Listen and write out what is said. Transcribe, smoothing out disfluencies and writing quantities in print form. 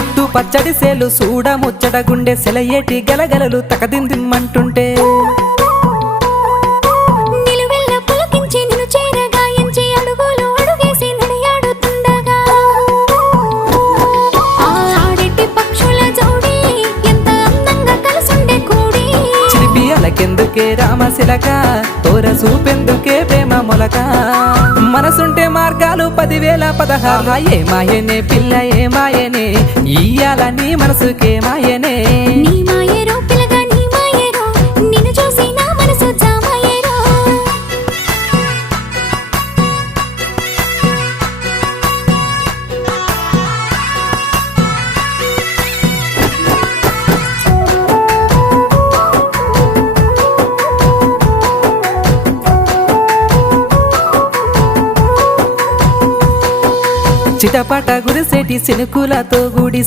చుట్టూ పచ్చడి సేలు సూడ ముచ్చట గుండె సెలయేటి గలగలలు తకదిందిమ్మంటుంటే నిలువెల్ల పులకించి నిన్ను చేరగాయించి అడుగులు అడుగేసి నడియాడుతుండగా ఆడెట్టి పక్షుల జోడి ఎంత అందంగా కలుసుండే కూడి చిలిపి అలకెందుకే రామశిలక తోర సూపెందుకే ప్రేమ మొలక మనసుంటే మార్గాలు 10,016 ఏ మాయనే పిల్ల ఏ మాయనే ఇయ్యాల నీ మనసుకే మాయనే నీ మాయేరో పిల్లగా నీ మాయేరో నిన్ను చూసి నా మనసు జామాయేరో చిటపట గురిసేటి సినుకులతో గుడి